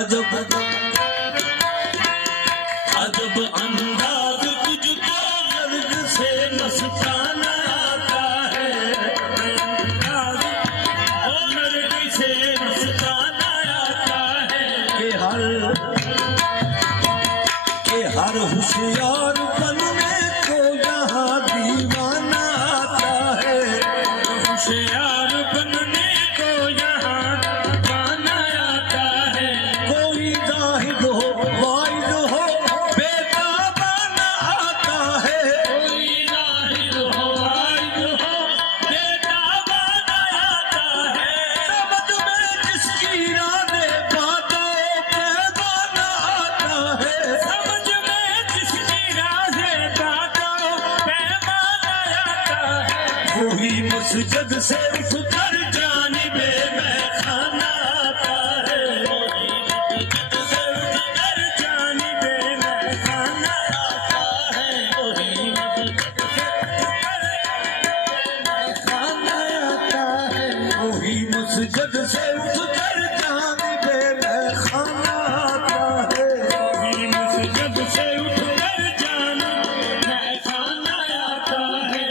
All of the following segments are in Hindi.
अजब अजब अंदाज तुझको दर्द से मस्ताना आता है, दर्द से मस्ताना आता है कि हर होशियार पन में को यहाँ दीवाना आता है, होशियार बनने को यहाँ दीवाना आता है। कोई जाहिद हो वाइद हो बेताबाना आता है, कोई जाहिद हो वाइद हो बेताबाना आता है। समझ में जिसकी राने बातों पैमाना आता है, समझ में जिसकी राने बातों पैमाना आता है। वही मस्जिद से उठकर जानिबे में खाना आता है, वही मस्जिद से उठकर जानिबे में खाना आता है, वही मस्जिद से उठकर खाना आता है, वही मस्जिद से उठकर जानिबे में खाना आता है, वही मस्जिद से उठकर जानिबे में खाना आता है,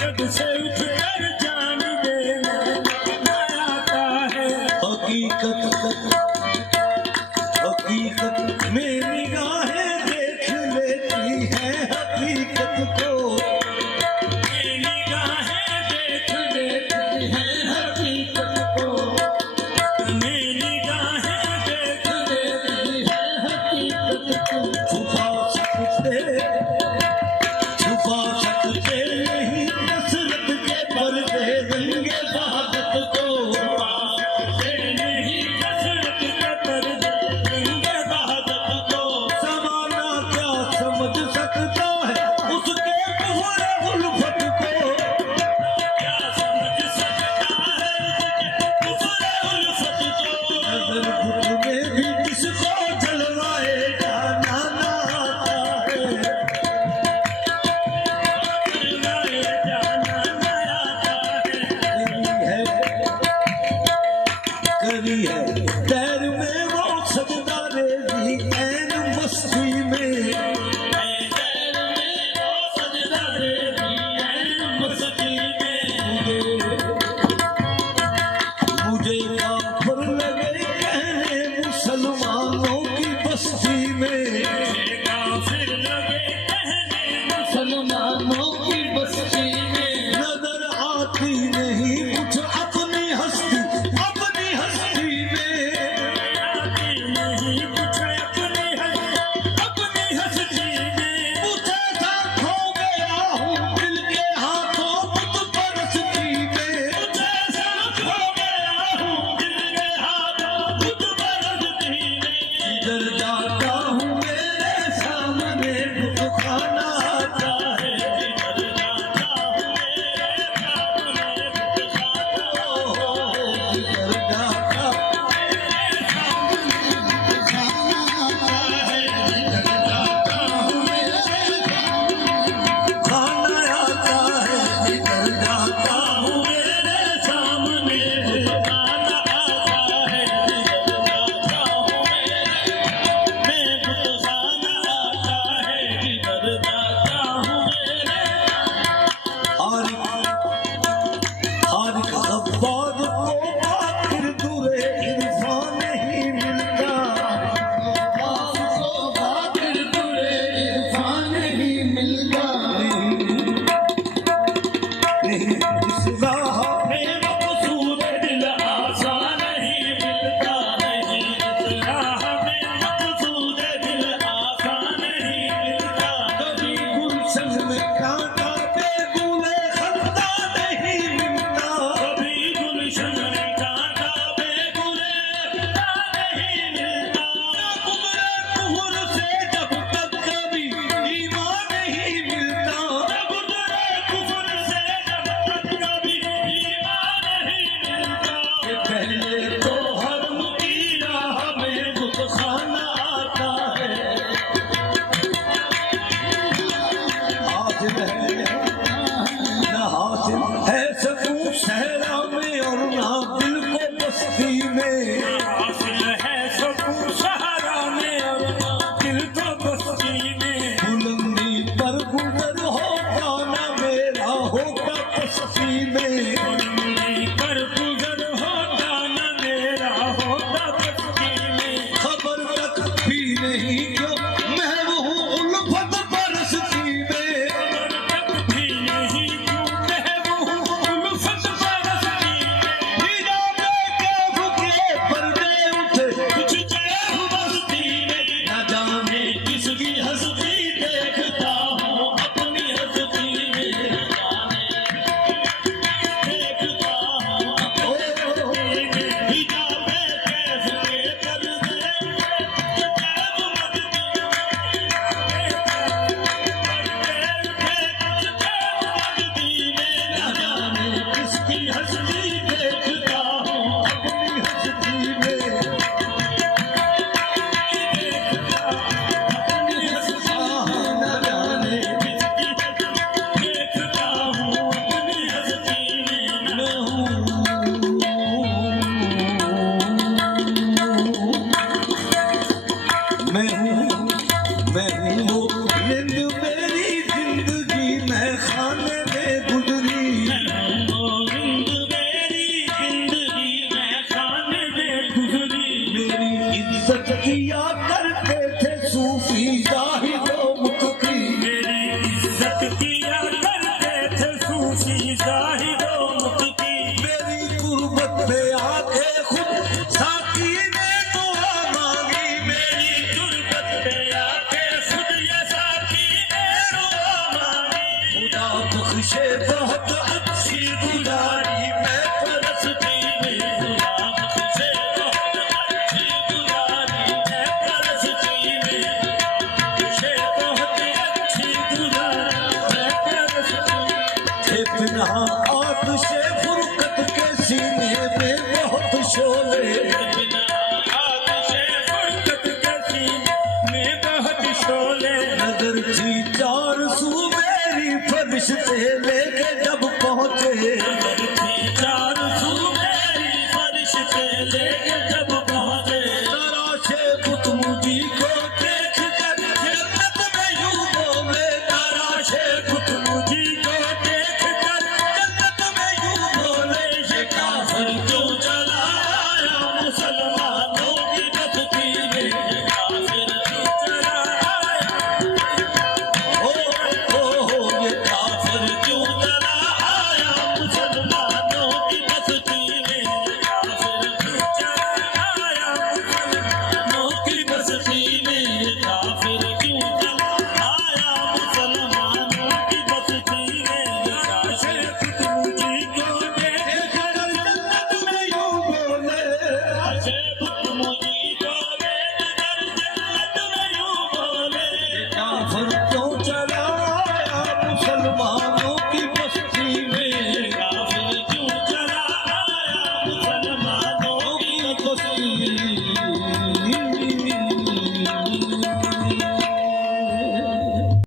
जब से उठकर जानिबे में खाना आता है। हकीकत में निगाहें देख लेती हैं हकीकत को, निगाहें देख लेती हैं हकीकत को, निगाहें देख लेती हैं हकीकत को। छुपा सकते नहीं कसरत के पर्दे रंगे बहादत को, नहीं कसरत के पर्दे रंगे बहादत को। ज़माना क्या समझ सकता है उसके कुहरे उल्फत को, क्या समझ सकता है उसके कुहरे उल्फत को। नजर घुट में भी किसको जलवाएगा नाना आता है, करी है पैर में वो सजदा रेजी ऐन मस्ती में, पैर में वो सजदा रेजी ऐन मस्ती में। मुझे काफिर लगे कहने मुसलमानों की बस्ती में, काफिर लगे कहने मुसलमानों की बस्ती में। नजर आती नहीं कुछ अपनी हस्ती, अपनी हस्ती में आती नहीं कुछ अपनी हस्ती में। मुझे सा खो गया हूँ दिल के हाथों बुत परस्ती में, मुझे सा खो गया हूँ दिल के हाथों बुत परस्ती में। इधर जाता हूँ मेरे सामने बुत खाना आता है, इधर जाता हूँ मेरे सामने बुत खाना आता है, इधर जाता हूँ मेरे सामने बुत खाना आता है, इधर जाता हूँ मेरे सामने खाना आता है, इधर जाता हूँ मेरे सामने बुत खाना आता है, इधर जाता हूँ मैं बुत खाना आता है, इधर जाता हूँ मेरे। हारिक गब्बार को बाकिर दुरे शोले बिना आतिशे फुर्सत के सीने बहुत शोले नजर थी चार सू मेरी फरिश्ते लेके जब पहुंचे नजर थी चार सू मेरी फरिश्ते लेके जब